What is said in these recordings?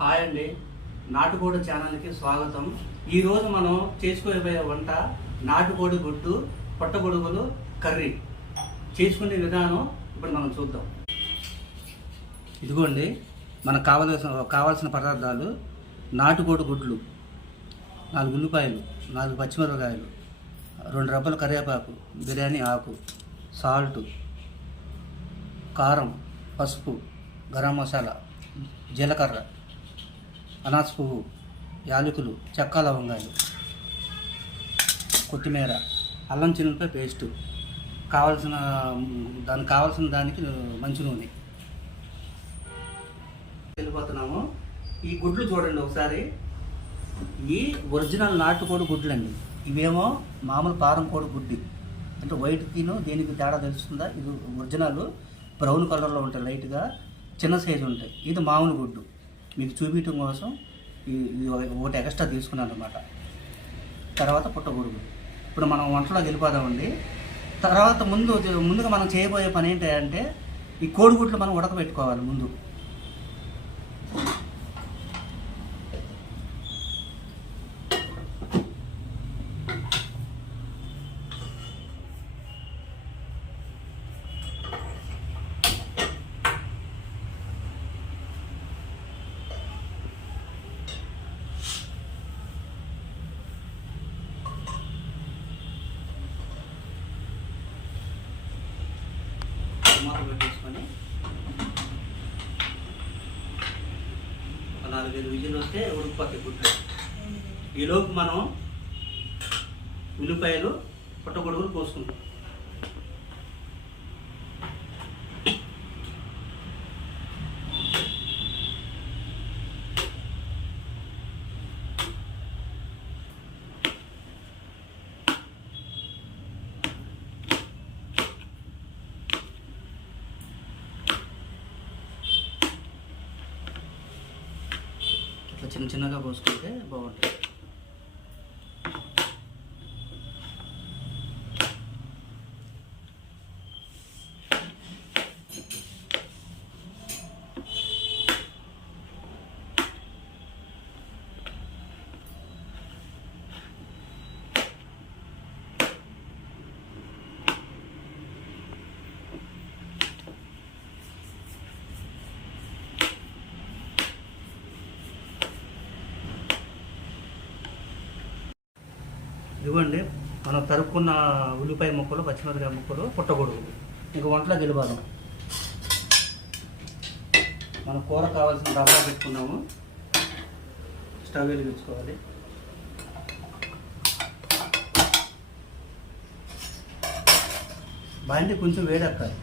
Hi అండి, నాటుకోడి ఛానల్కి స్వాగతం. ఈరోజు మనం చేసుకోబోయే వంట నాటుకోడి గుడ్డు పొట్టగొడుగులు కర్రీ. చేసుకునే విధానం ఇప్పుడు మనం చూద్దాం. ఇదిగోండి, మనకు కావాల్సిన పదార్థాలు: నాటుకోడి గుడ్లు, 4 ఉల్లిపాయలు, 4 పచ్చిమిరపకాయలు, 2 రబ్బల కరివేపాకు, బిర్యానీ ఆకు, సాల్ట్, కారం, పసుపు, గరం మసాలా, జీలకర్ర, అనాస పువ్వు, యాలకులు, చెక్క లవంగాలు, కొత్తిమీర, అల్లం చిన్నులపై పేస్టు, కావాల్సిన దానికి మంచి నూనె. వెళ్ళిపోతున్నాము. ఈ గుడ్లు చూడండి ఒకసారి. ఈ ఒరిజినల్ నాటుకోడి గుడ్లు అండి. ఇవేమో మామూలు పారం కోడి గుడ్డి, అంటే వైట్కిను దీనికి తేడా తెలుస్తుందా? ఇది ఒరిజినల్ బ్రౌన్ కలర్లో ఉంటాయి, లైట్గా చిన్న సైజు ఉంటాయి. ఇది మామూలు గుడ్డు. మీకు చూపించడం కోసం ఒకటి ఎక్స్ట్రా తీసుకున్నాను అనమాట. తర్వాత పుట్టగొడుగు. ఇప్పుడు మనం వంటలోకి వెళ్ళిపోదామండి. తర్వాత ముందుగా మనం చేయబోయే పని ఏంటంటే, ఈ కోడిగుడ్లు మనం ఉడకబెట్టుకోవాలి ముందు. మూత పెట్టేసుకొని 4-5 విజిల్ వస్తే ఉడికిపోతాయి గుడ్లు. ఈలోపు మనం ఉల్లిపాయలు పుట్టగొడుగులు పోసుకుంటాం. చిన్నగా పోసుకుంటే బాగుంటుంది. ఇవ్వండి, మనం తరుక్కున్న ఉల్లిపాయ ముక్కలు, పచ్చిమిరపకాయ ముక్కలు, పుట్టగొడుగులు. ఇంక వంటలో గెలిపాదాం. మనం కూర కావాల్సిన డబ్బా పెట్టుకున్నాము. స్టవ్ వెలిగించుకోవాలి. బాండి కొంచెం వేడెక్కాలి.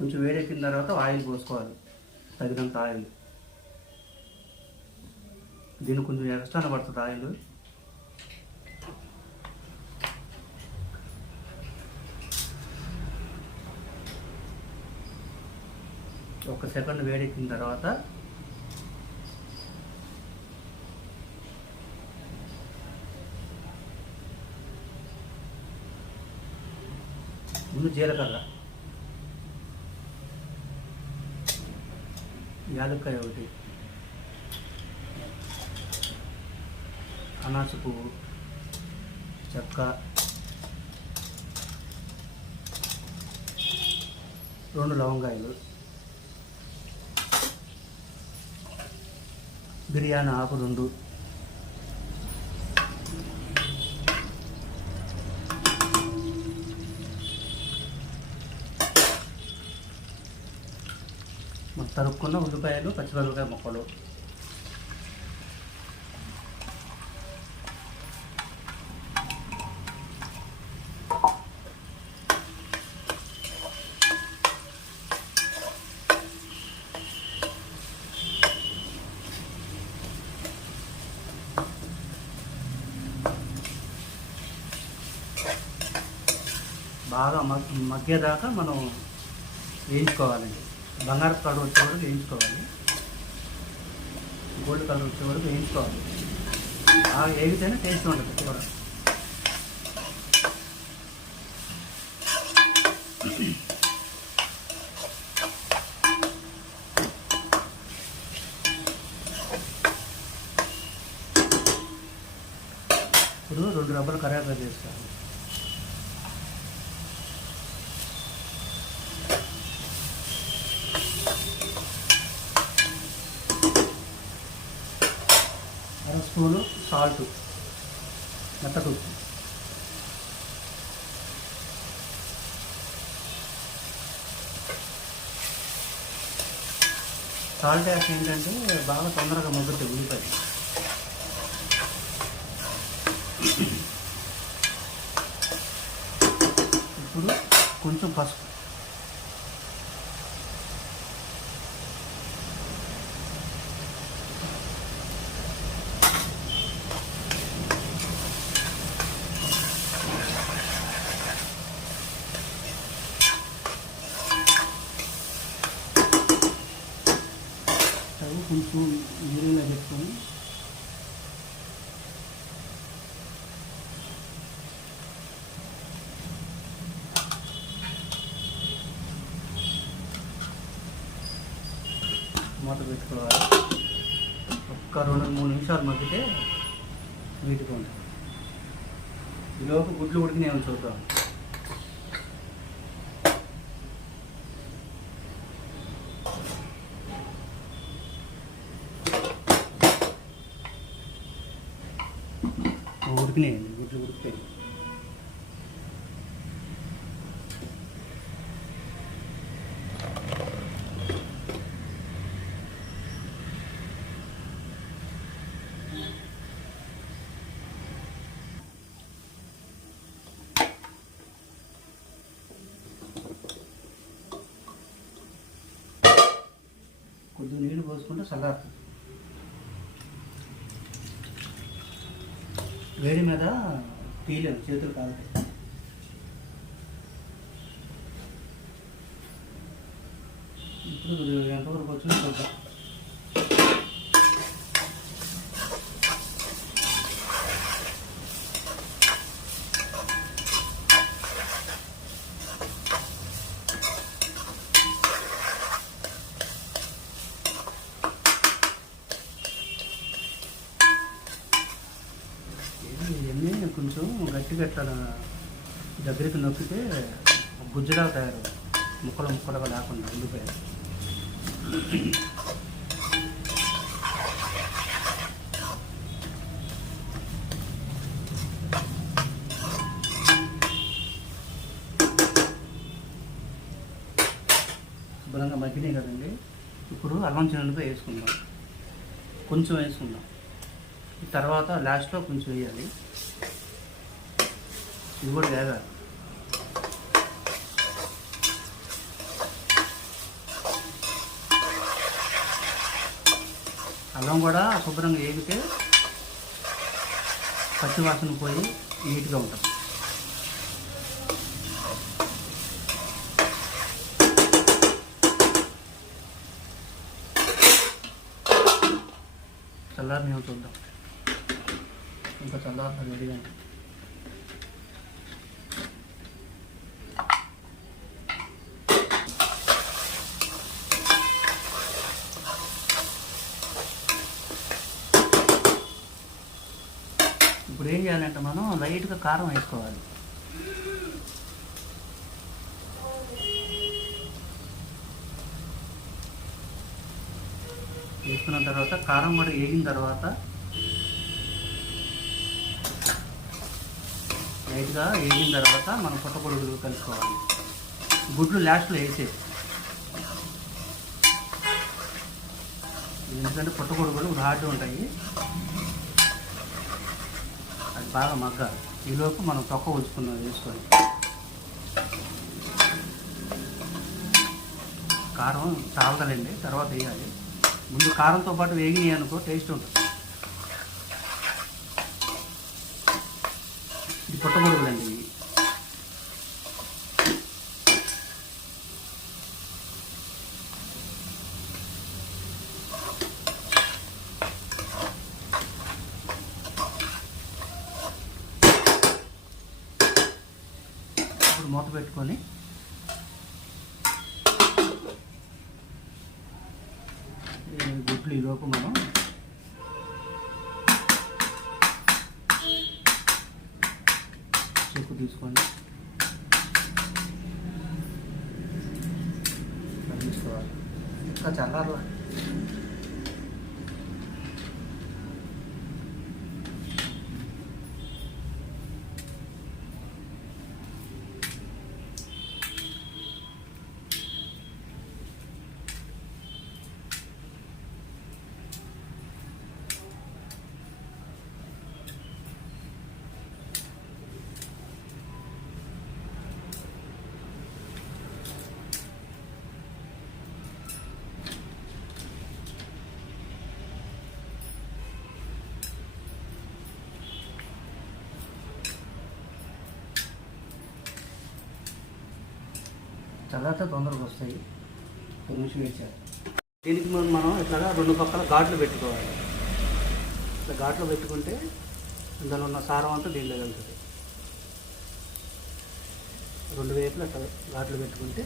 కొంచెం వేడెక్కిన తర్వాత ఆయిల్ పోసుకోవాలి, తగినంత ఆయిల్. దీనికి కొంచెం ఎక్స్ట్రానే పడుతుంది ఆయిల్. ఒక సెకండ్ వేడెక్కిన తర్వాత ముందు జీలకర్ర, యాలక్కాయ ఒకటి, అనాస పువ్వు, చెక్క, 2 లవంగాయలు, బిర్యానీ ఆకు 2, తరుక్కున్న ఉల్లిపాయలు, పచ్చిమిరపకాయ ముక్కలు, బాగా మగ్గేదాకా మనం వేయించుకోవాలండి. బంగారు కలర్ వచ్చే వరకు వేయించుకోవాలి, గోల్డ్ కలర్ వచ్చే వరకు వేయించుకోవాలి. బాగా వేగితేనే టేస్ట్ ఉంటుంది కూర. రబ్బలు కరివేపాకు వేసుకోవాలి. అర స్పూను సాల్ట్, మెత్తటి ఉప్పు, సాల్ట్ వేసి ఏంటంటే బాగా తొందరగా మగ్గుతుంది ఉల్లిపాయ. ఇప్పుడు కొంచెం పసుపు, కొంచెం నీరుగా పెట్టుకొని మూత పెట్టుకోవాలి. ఒక్క 2-3 నిమిషాలు మగ్గితే వీటికి ఉంటుంది. ఈలోపు గుడ్లు ఉడికినాయని చూద్దాం. ఉడికినాయండి, గుడ్లు ఉడికిపోయి. కొద్దిగా నీళ్ళు పోసుకుంటే చల్లారుతుంది. వేడి మీద తీయలేదు, చేతులు కాలుతాయి. ఇప్పుడు ఎంతవరకు వచ్చిందో చూద్దాం. ఇవన్నీ కొంచెం గట్టిగా ఇట్లా దగ్గరికి నొక్కితే గుజ్జులా తయారు, ముక్కలు ముక్కలుగా లేకుండా ఉండిపోయాయి. శుభ్రంగా మగ్గినాయి కదండి. ఇప్పుడు అల్లం చిన్నులపై వేసుకుందాం, కొంచెం వేసుకుందాం. తర్వాత లాస్ట్లో కొంచెం వేయాలి. ఇది కూడా వేగాలి. అల్లం కూడా శుభ్రంగా వేగితే పచ్చి వాసన పోయి నీట్గా ఉంటుంది. చల్లారి మేము చూద్దాం. ఇంకా చల్లారి రెడీగా. ఇప్పుడు ఏం చేయాలంటే మనం లైట్గా కారం వేసుకోవాలి. వేసుకున్న తర్వాత కారం కూడా వేగిన తర్వాత లైట్గా వేగిన తర్వాత మనం పుట్టగొడుగులు కలుపుకోవాలి. గుడ్లు లాస్ట్లో వేసే, ఎందుకంటే పుట్టగొడుగులు హార్డ్ ఉంటాయి, అది బాగా మగ్గాలి. ఈలోపు మనం తొక్క ఉంచుకున్నాం వేసుకొని. కారం చాలదండి, తర్వాత వేయాలి. ముందు కారంతో పాటు వేగినాయి అనుకో టేస్ట్ ఉంటుంది. ఇది పుట్టగొడుగులండి ఇవి. ఇప్పుడు మూత పెట్టుకొని గుడ్లు ఈలోపు మనం తీసుకొని తీసుకోవాలి. ఇంకా చల్లారలా. చల్లారితే తొందరగా వస్తాయి. ఒక నిమిషం వేసారు. దీనికి మనం ఇట్లాగా 2 పక్కల ఘాట్లు పెట్టుకోవాలి. ఇట్లా ఘాట్లు పెట్టుకుంటే అందులో ఉన్న సారం అంతా దీనిలో వెళ్తుంది. 2 వైపులు అట్లా ఘాట్లు పెట్టుకుంటే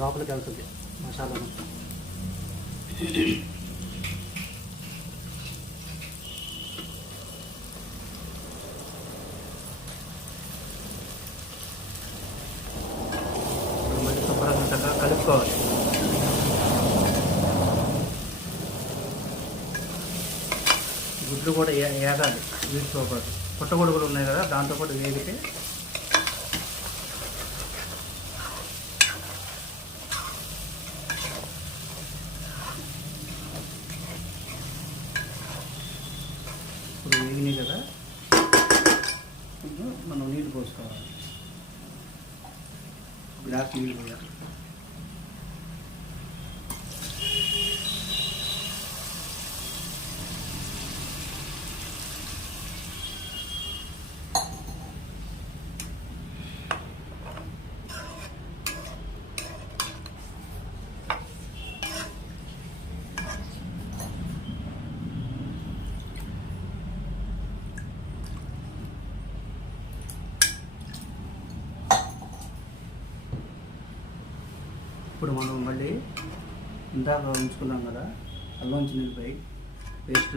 లోపలికి వెళ్తుంది మసాలా మొత్తం. కలుపుకోవాలి. గుడ్లు కూడా ఏగాలి. వీటితో పాటు పుట్టగొడుగులు ఉన్నాయి కదా, దాంతోపాటు వేగితే ఇప్పుడు వేగినాయి కదా, మనం నీళ్ళు పోసుకోవాలి. గ్లాస్ నీళ్ళు పోయాలి. ఇప్పుడు మనం మళ్ళీ ఇందాక ఉంచుకున్నాం కదా అల్లం చిల్లిపాయ పేస్ట్,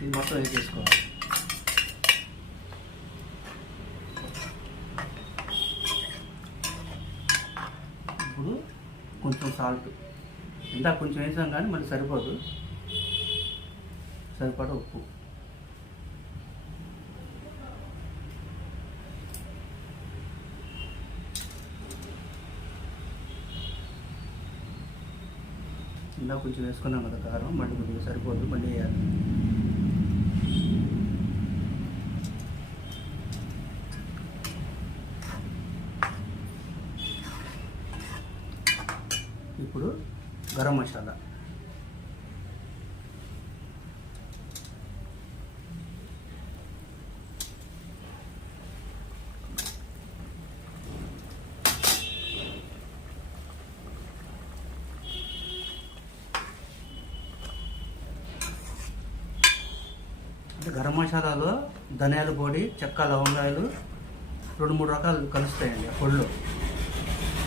ఇది మొత్తం వేసేసుకోవాలి. ఇప్పుడు కొంచెం సాల్ట్, ఇందాక కొంచెం వేసాం కానీ మళ్ళీ సరిపోదు, సరిపడా ఉప్పు, ఇందాక కొంచెం వేసుకున్నాం కదా కారం, మళ్ళీ కొద్దిగా సరిపోదు, మళ్ళీ వేయాలి. ఇప్పుడు గరం మసాలా, అంటే గరం మసాలాలో ధనియాల పొడి, చెక్క, లవంగాయలు 2-3 రకాలు కలుస్తాయండి ఆ పొడిలో.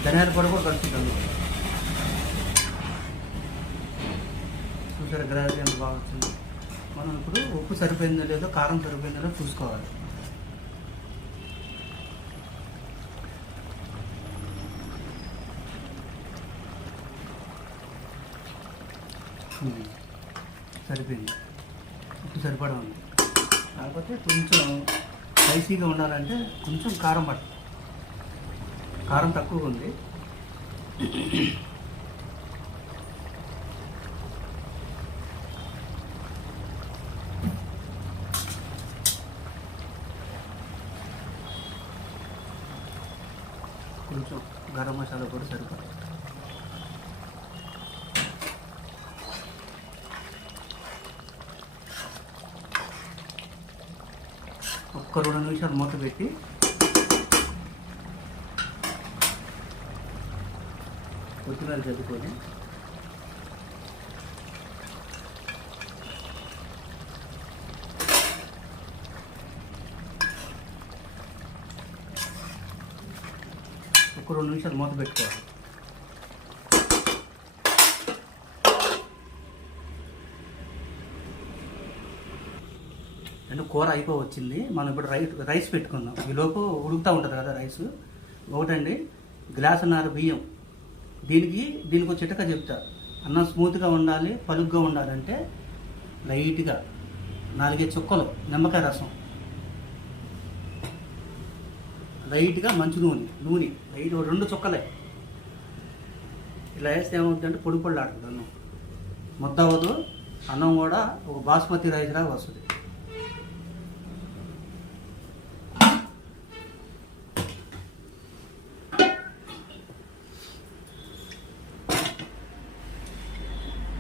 ధనియాల పొడి కూడా కలుస్తుంది. చూసారా గ్రావీ ఎంత బాగా వచ్చింది. మనం ఇప్పుడు ఉప్పు సరిపోయిందో లేదో, కారం సరిపోయిందో లేదో చూసుకోవాలి. సరిపోయింది, ఉప్పు సరిపడా ఉంది. కాకపోతే కొంచెం స్పైసీగా ఉండాలంటే కొంచెం కారం కారం తక్కువగా ఉంది. కొంచెం గరం మసాలా కూడా సరిపడా. ఒక్క 2 నిమిషాలు మూత పెట్టి కొత్తిమీర చల్లుకొని ఒక 2 నిమిషాలు మూత పెట్టుకోవాలి. అంటే కూర వచ్చింది. మనం ఇప్పుడు రైస్ పెట్టుకుందాం. ఈలోపు ఉడుకుతూ ఉంటుంది కదా రైస్. ఒకటండి గ్లాసున్నర బియ్యం. దీనికి ఒక చిటక చెప్తా. అన్నం స్మూత్గా ఉండాలి, పలుగ్గా ఉండాలంటే లైట్గా 4 చుక్కలు నిమ్మకాయ రసం, లైట్గా మంచి నూనె లైట్ 2 చుక్కలే. ఇలా వేస్తే ఏమవుతుందంటే పొడి పొడిలాడుతుంది అన్నం, ముద్ద అవ్వదు. అన్నం కూడా ఒక బాస్మతి రైస్ లాగా వస్తుంది.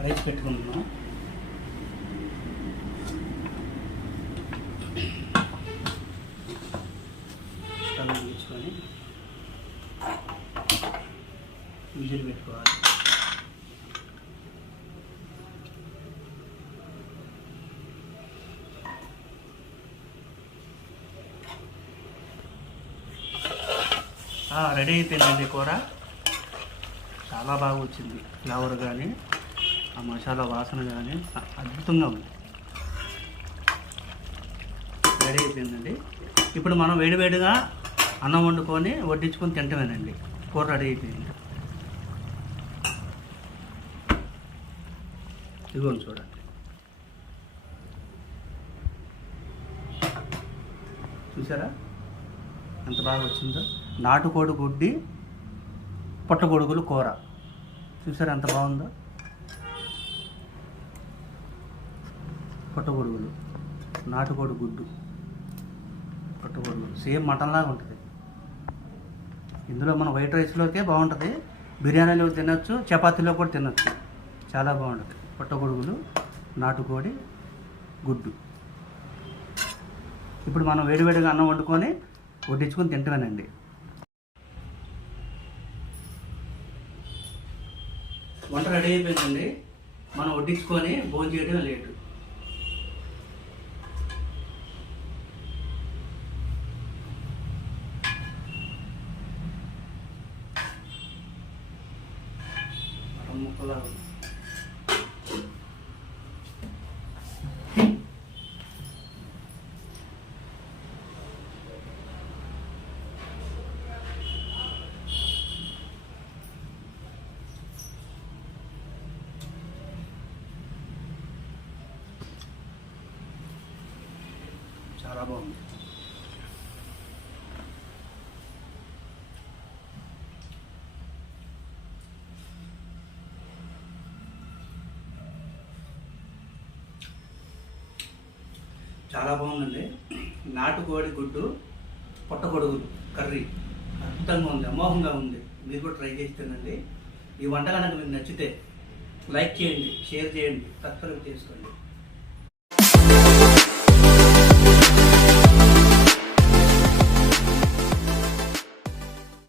రైస్ పెట్టుకుంటున్నాం. స్టవ్ వెలిగించుకొని విజిల్ పెట్టుకోవాలి. రెడీ అయిపోయిందండి కూర. చాలా బాగా వచ్చింది. ఫ్లేవర్ కానీ ఆ మసాలా వాసన కానీ అద్భుతంగా ఉంది. రెడీ అయిపోయిందండి. ఇప్పుడు మనం వేడివేడిగా అన్నం వండుకొని వడ్డించుకొని తింటమేనండి. కూర రెడీ అయిపోయింది. ఇదిగోండి చూడండి. చూసారా ఎంత బాగా వచ్చిందో. నాటుకోడి గుడ్డి పుట్టగొడుగులు కూర. చూసారా ఎంత బాగుందో. పుట్టగొడుగులు, నాటుకోడి గుడ్డు, పుట్టగొడుగులు సేమ్ మటన్ లాగా ఉంటుంది. ఇందులో మన వైట్ రైస్లోకే బాగుంటుంది. బిర్యానీలో తినొచ్చు, చపాతీలో కూడా తినొచ్చు. చాలా బాగుంటుంది. పుట్టగొడుగులు, నాటుకోడి గుడ్డు. ఇప్పుడు మనం వేడివేడిగా అన్నం వండుకొని వడ్డించుకొని తింటామేనండి. వంట రెడీ అయిపోయిందండి. మనం వడ్డించుకొని భోజనం చేయడం లేటు. ముక్కలా చాలా బాగుంది. చాలా బాగుందండి. నాటుకోడి గుడ్డు పుట్టగొడుగులు కర్రీ అద్భుతంగా ఉంది, అమోఘంగా ఉంది. మీరు కూడా ట్రై చేసి తినండి. ఈ వంట కనుక మీకు నచ్చితే లైక్ చేయండి, షేర్ చేయండి, సబ్స్క్రైబ్ చేసుకోండి.